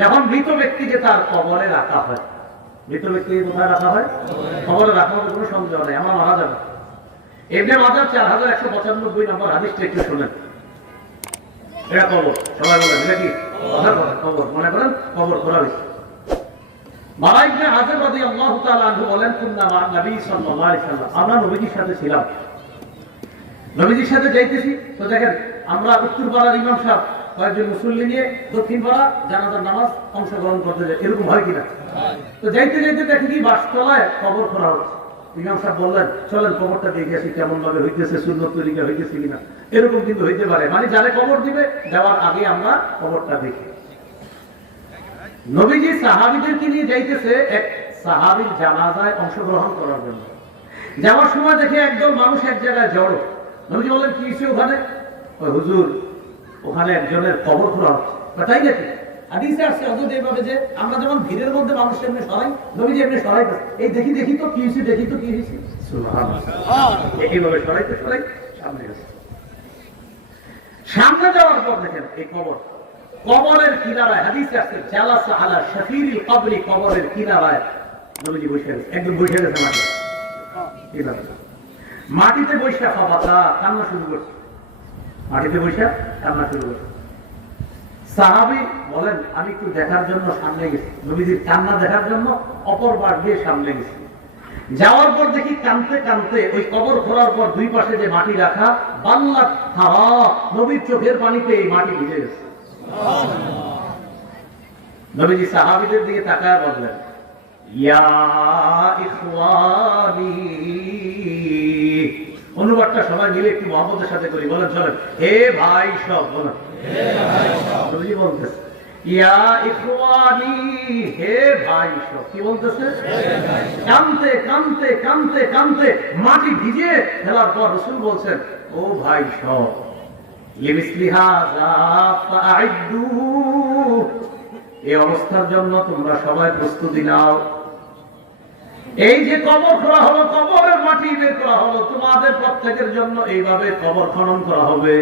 যখন মৃত ব্যক্তিকে তার কবরে রাখা হয়। মৃত ব্যক্তিকে কোথায় রাখা হয়? কবরে রাখা হবে, কোনো সন্দেহ নেই, আমার মারা যাবে। এমনি মাজার চার হাজার একশো পঁচানব্বই নম্বর হাদিসটা একটু শোনেন। এটা কবর, সবাই বলেন, এটা কি? কবর, মনে করেন কবর, খোলা হয়েছে। আমরা নবীজির সাথে ছিলাম। সাথে যাইতেছি, তো দেখেন, আমরা উত্তর ইমাম সাহেব কয়েকজন মুসল্লি নিয়ে দক্ষিণ পাড়া জানাজার নামাজ অংশগ্রহণ করতে যায়। এরকম হয় কিনা? তো যাইতে যাইতে দেখি কি বাসতলায় কবর করা হচ্ছে? ইমাম সাহেব বললেন, চলেন কবরটা দেখে আসি কেমন ভাবে হইতেছে সুন্দর তরিকা হইতেছে কিনা? এরকম কিন্তু হইতে পারে। মানে যারা কবর দিবে, দেওয়ার আগে আমরা কবরটা দেখি। নবীজি সাহাবিদেরকে নিয়ে যাইতেছে এক সাহাবির জানাজায় অংশগ্রহণ করার জন্য। যাওয়ার সময় দেখে একদম মানুষ এক জায়গায় জড়ো। নবীজি বললেন, কি ওখানে? হুজুর ওখানে একজনের কবর খোলা হচ্ছে। তাই নাকি? হাদিসে আসছে এইভাবে যে আমরা যেমন ভিড়ের মধ্যে মানুষ এমনি সরাই, নবীজি এমনি সরাইতে এই দেখি দেখি তো কি হয়েছে, দেখি তো কি হয়েছে। এইভাবে সরাই, সামনে সামনে যাওয়ার পর দেখেন এই কবর। কবরের কিনারায়, হাদিসে আছে জালাসা আলা শাফিরিল কবরি, কবরের কিনারায়। নবীজি বসে একদম বসে মাটিতে বসে ফাবাতা কান্না শুরু করছে। মাটিতে বসে কান্না শুরু করছে। সাহাবি বলেন আমি একটু দেখার জন্য সামনে গেছি। নবীজির কান্না দেখার জন্য অপর বার দিয়ে সামনে গেছি। যাওয়ার পর দেখি কানতে কানতে ওই কবর খোলার পর দুই পাশে যে মাটি রাখা বাল্লা থারা নবীর চোখের পানিতে এই মাটি ভিজে গেছে। নবীজি সাহাবিদের দিকে তাকায় বললেন ইয়া মিলে একটু মহব্বতের সাথে করি। বলেন, চলেন। হে ভাই সব, বলেন। অবস্থার জন্য তোমরা সবাই প্রস্তুতি নাও। এই যে কবর করা হলো কবরের মাটি বের করা তোমাদের প্রত্যেকের জন্য এইভাবে কবর খনন করা হবে।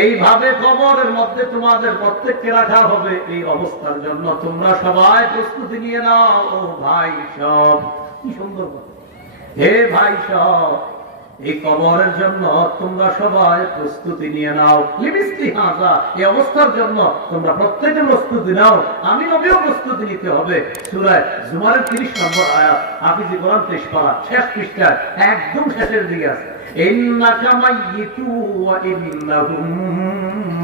এইভাবে কবরের মধ্যে তোমাদের প্রত্যেককে রাখা হবে। এই অবস্থার জন্য তোমরা সবাই প্রস্তুতি নিয়ে নাও। ও ভাই সব, কি সুন্দর কথা। হে ভাই সব এই কবরের জন্য তোমরা সবাই প্রস্তুতি নিয়ে নাও। লিমিস্তি হাজা এই অবস্থার জন্য তোমরা প্রত্যেকে প্রস্তুতি নাও। আমি নবীও প্রস্তুতি নিতে হবে। সুরায় জুমারের তিরিশ নম্বর আয়াত যে কোরআন তেইশ পাড়া শেষ পৃষ্ঠায়, একদম শেষের দিকে আছে। ইন্নাকা মাইয়িতু ওয়া ইন্নাহুম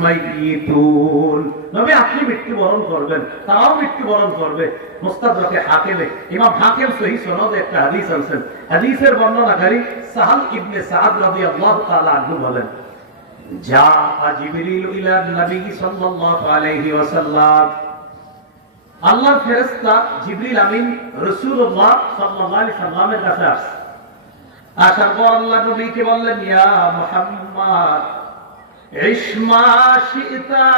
মাইয়িতুন নবী আপনি মৃত্যুবরণ করবেন, তারাও মৃত্যুবরণ করবে। মুস্তাদরাকে হাকিমে, ইমাম হাকিম সহিহ সনদে একটা হাদিস আনছেন। হাদিসের বর্ণনাকারী সাহাল ইবনে সাদ রাদিয়াল্লাহু তাআলা আনহু বলেন যা জিবরিল ইলা নবী সাল্লাল্লাহু আলাইহি ওয়াসাল্লাম। আল্লাহর ফেরেশতা জিবরিল আমিন রাসূলুল্লাহ সাল্লাল্লাহু আলাইহি সাল্লামের কাছে আসছে। আসার পর আল্লাহ নবীকে বললেন, ইয়া মুহাম্মদ, ইসমা শিতা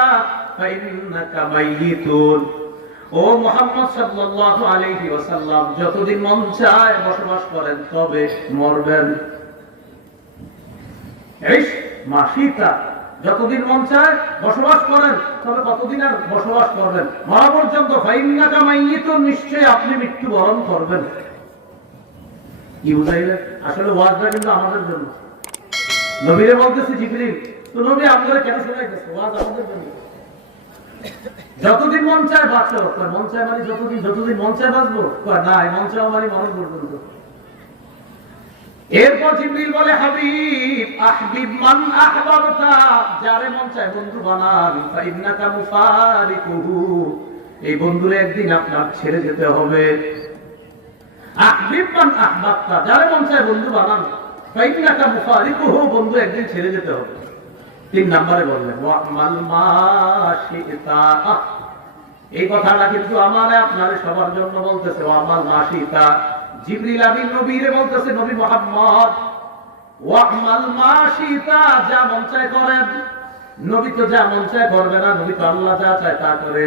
ফাইন্নাকা মাইয়িতুন। ও মুহাম্মদ সাল্লাল্লাহু আলাইহি ওয়াসাল্লাম, যতদিন মন চায় বসবাস করেন, তবে মরবেন। ইস মাসিতা যতদিন মন চায় বসবাস করেন, তবে কতদিন আর বসবাস করবেন। মরা পর্যন্ত ফাইন্নাকা মাইয়িতুন, নিশ্চয়ই আপনি মৃত্যু মৃত্যুবরণ করবেন। কি আসলে ওয়াজটা কিন্তু আমাদের জন্য। নবীরে বলতেছে, জিবরিল তো নবী কেন ওয়াজ আমাদের জন্য। যতদিন মন চায় বাঁচো কয় মন চায় মানে যতদিন যতদিন মন চায় বাঁচবো না মন চায় মানে মরণ পর্যন্ত এরপর জিবরিল বলে, হাবিব, আহবিব মান আহবাবতা, যারে মন চায় বন্ধু ফাইন্নাকা মুফারিকুহু। এই বন্ধুরে একদিন আপনার ছেড়ে যেতে হবে। যারে মন চায় বন্ধু বন্ধু, একদিন ছেড়ে যেতে হবে। তিন বললেন এই কথাটা কিন্তু আমার আপনার সবার জন্য বলতেছে জিবরিল নবীরে বলতেছে, নবী যা মন চায় করেন। নবী তো যা মন চায় করবে না, নবী তো আল্লাহ যা চায় তা করে।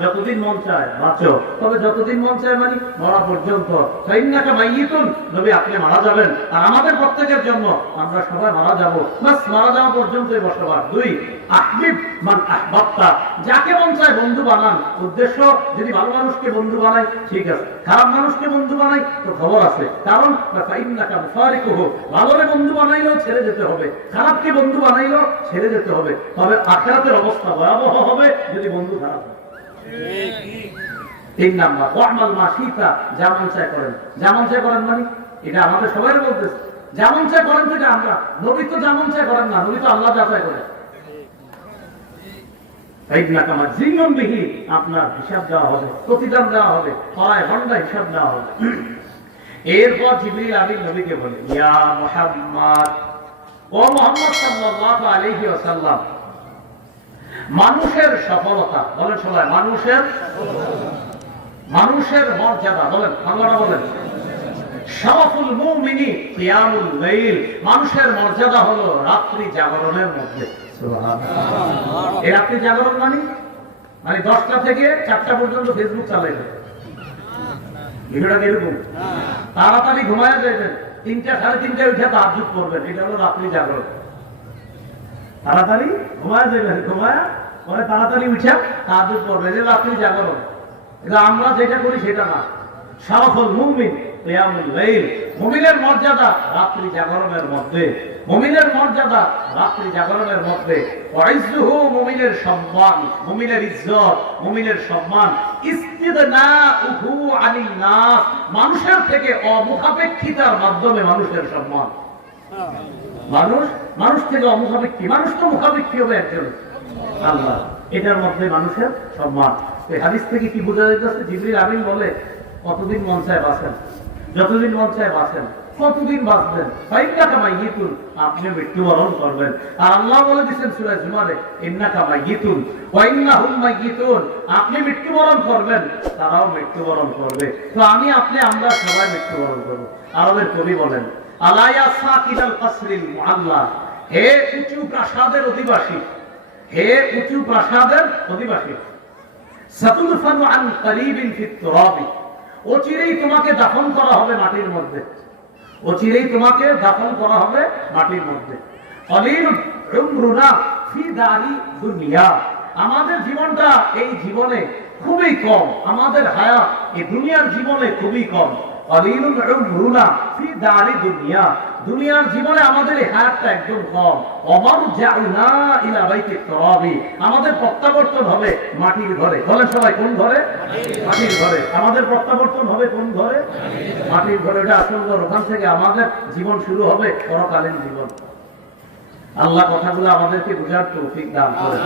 যতদিন মন চায় তবে যতদিন মন চায় মানে মরা পর্যন্ত। আপনি মারা যাবেন। আমাদের প্রত্যেকের জন্য আমরা সবাই মারা যাব। মারা যাওয়া পর্যন্তই বসবাস। দুই যাকে মন চায় বন্ধু বানান। উদ্দেশ্য, যদি ভালো মানুষকে বন্ধু বানাই ঠিক আছে। খারাপ মানুষকে বন্ধু বানাই তো খবর আছে। কারণ ভালোরে বন্ধু বানাইলেও ছেড়ে যেতে হবে। খারাপকে বন্ধু বানাইলেও ছেড়ে যেতে হবে। তবে আখেরাতের অবস্থা ভয়াবহ হবে যদি বন্ধু খারাপ তিন নাম্বার, ওয়াহমাল মাসিতা যেমন চাই করেন। যেমন চাই করেন মানে? এটা আমাদের সবাই বলতেছে। যেমন চাই করেন থেকে আমরা। নবী তো যেমন চাই করেন না। নবী তো আল্লাহ যা চাই করেন। আপনার হিসাব দেওয়া হবে, প্রতিদান দেওয়া হবে হয় ঘণ্টা হিসাব দেওয়া হবে। এরপর নবীকে বলে ও মানুষের সফলতা, বলেন সবাই, মানুষের মানুষের মর্যাদা, বলেন, বাংলাটা বলেন। শরফুল মুমিনি মানুষের মর্যাদা হলো রাত্রি জাগরণের মধ্যে। রাত্রি জাগরণ মানে? মানে দশটা থেকে চারটা পর্যন্ত ফেসবুক চালাইবে ভিডিওটা এরকম তাড়াতাড়ি ঘুমায় যাবেন তিনটা, সাড়ে তিনটায় উঠে তাহাজুদ করবেন। এটা হলো রাত্রি জাগরণ। তাড়াতাড়ি ঘুমায় যাবেন ঘুমায় পরে তাড়াতাড়ি উঠে তাহাজুদ করবেন। এটা রাত্রি জাগরণ। এটা আমরা যেটা করি সেটা না। সারফল লাইল মুমিনের মর্যাদা রাত্রি জাগরণের মধ্যে। মুমিনের মর্যাদা রাত্রি জাগরণের মধ্যে। মুমিনের সম্মান, মুমিনের ইজ্জত, মুমিনের সম্মান। মানুষের থেকে অমুখাপেক্ষিতার মাধ্যমে মানুষের সম্মান। মানুষ মানুষ থেকে অমুখাপেক্ষী, মানুষ তো মুখাপেক্ষী হবে একজন। আল্লাহ, এটার মধ্যে মানুষের সম্মান। এই হাদিস থেকে কি বোঝা যাইতেছে? জিবরিল আমিন বলে, কতদিন মন চায় বাঁচেন? যতদিন মন চায় বাঁচেন, কতদিন বাঁচবেন? ফাইন্না কামাই গিতুন আপনি মৃত্যুবরণ করবেন। আর আল্লাহ বলে দিচ্ছেন সুরাজ জুমারে ইন্না কামাই গিতুন ওয়াইন্না হুম গিতুন আপনি মৃত্যুবরণ করবেন, তারাও মৃত্যুবরণ করবে। তো আমি, আপনি, আমরা সবাই মৃত্যুবরণ করব। আরবের কবি বলেন আলাইয়া সাকিনাল কাসরিল মুআল্লা? হে উঁচু প্রাসাদের অধিবাসী, হে উঁচু প্রাসাদের অধিবাসী সাতুলফানু আন করিবিন ফিত তুরাবি। অচিরেই তোমাকে দাফন করা হবে মাটির মধ্যে। অচিরেই তোমাকে দাফন করা হবে মাটির মধ্যে। দুনিয়া। আমাদের জীবনটা এই জীবনে খুবই কম, আমাদের হায়া এই দুনিয়ার জীবনে খুবই কম। দুনিয়ার জীবনে আমাদের একদম কম। ইলা তরাবি। আমাদের প্রত্যাবর্তন হবে মাটির ঘরে। বলেন সবাই, কোন ঘরে? মাটির ঘরে। আমাদের প্রত্যাবর্তন হবে কোন ঘরে? মাটির ঘরে। আসল ঘর। ওখান থেকে আমাদের জীবন শুরু হবে পরকালীন জীবন। আল্লাহ কথাগুলো আমাদেরকে বুঝার তৌফিক দান করে